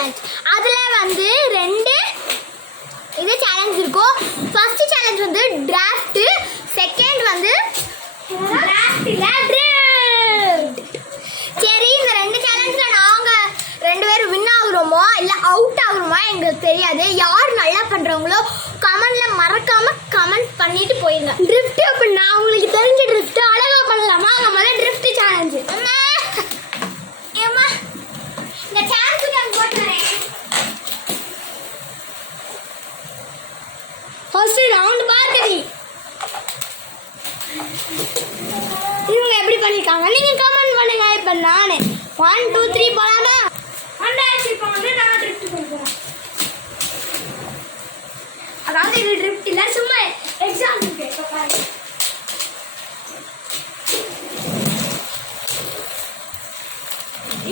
Challenge. அதில் வந்து 2 இது சேலஞ்ச் இருக்கும். ஃபர்ஸ்ட் சேலஞ்ச் வந்து டிராஃப்ட், செகண்ட் வந்து சரி, இந்த 2 சேலஞ்சில் நாங்கள் 2 பேரும் வின் ஆகுறோமோ இல்லை அவுட் ஆகுறோமோ எங்களுக்கு தெரியாது. யார் நல்லா பண்ணுறவங்களோ கமெண்ட்ல மறக்காம கமெண்ட் பண்ணிட்டு போயிருங்க. ட்ரிஃப்ட் அப்படின்னா உங்களுக்கு தெரிஞ்ச ட்ரிஃப்ட் அழகா பண்ணலாமா? நம்மள ட்ரிஃப்ட் சேலஞ்ச். ஏமா இந்த சேலஞ்சுக்கு நான் போட்டுறேன். ஃபர்ஸ்ட் ரவுண்ட் பார்த்துடி. இவங்க எப்படி பண்ணிருக்காங்க நீங்க கமெண்ட் பண்ணுங்க. இப்போ நான் 1 2 3 போலாமா? இப்போ வந்து நான் ட்ரிஃப்ட் பண்ணுறேன். அதாவது இது ட்ரிஃப்ட் இல்லை, சும்மா எக்ஸாம்பிளுக்கு.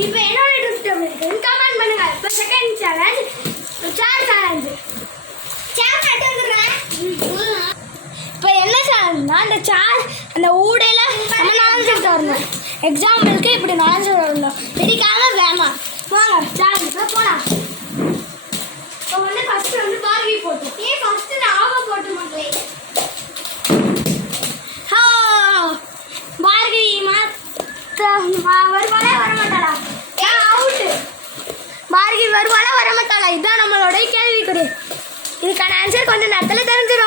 இப்போ என்னோட ட்ரிஃப்ட் எப்படி இருக்குன்னு கமெண்ட் பண்ணுங்க. இப்போ செகண்ட் சேலஞ்ச் சேர் சேலஞ்சு. சேர் நட்டு வந்துடுறேன். இப்போ என்ன சேலஞ்சுனா அந்த சேர் அந்த ஊடையில் நம்ம நுழைஞ்சிட்டு வரணும். எக்ஸாம்பிளுக்கு இப்படி நுழைஞ்சு வரணும். பிடிக்காம வேணாம். வாங்க சேலஞ்சுக்கு போகலாம். இப்போ வந்து ஃபர்ஸ்ட் வந்து பார்கி போட்டு ஃபர்ஸ்ட் நாம போட்டு மக்களே. பார்கி வருவாளே வரமாட்டாளா? அவுட்டு. பார்கி வருவாளா வரமாட்டாளா? இதுதான் நம்மளோட கேள்விக்குறி. இதுக்கான ஆன்சர் கொஞ்சம் நேரத்தில் தெரிஞ்சிடும்.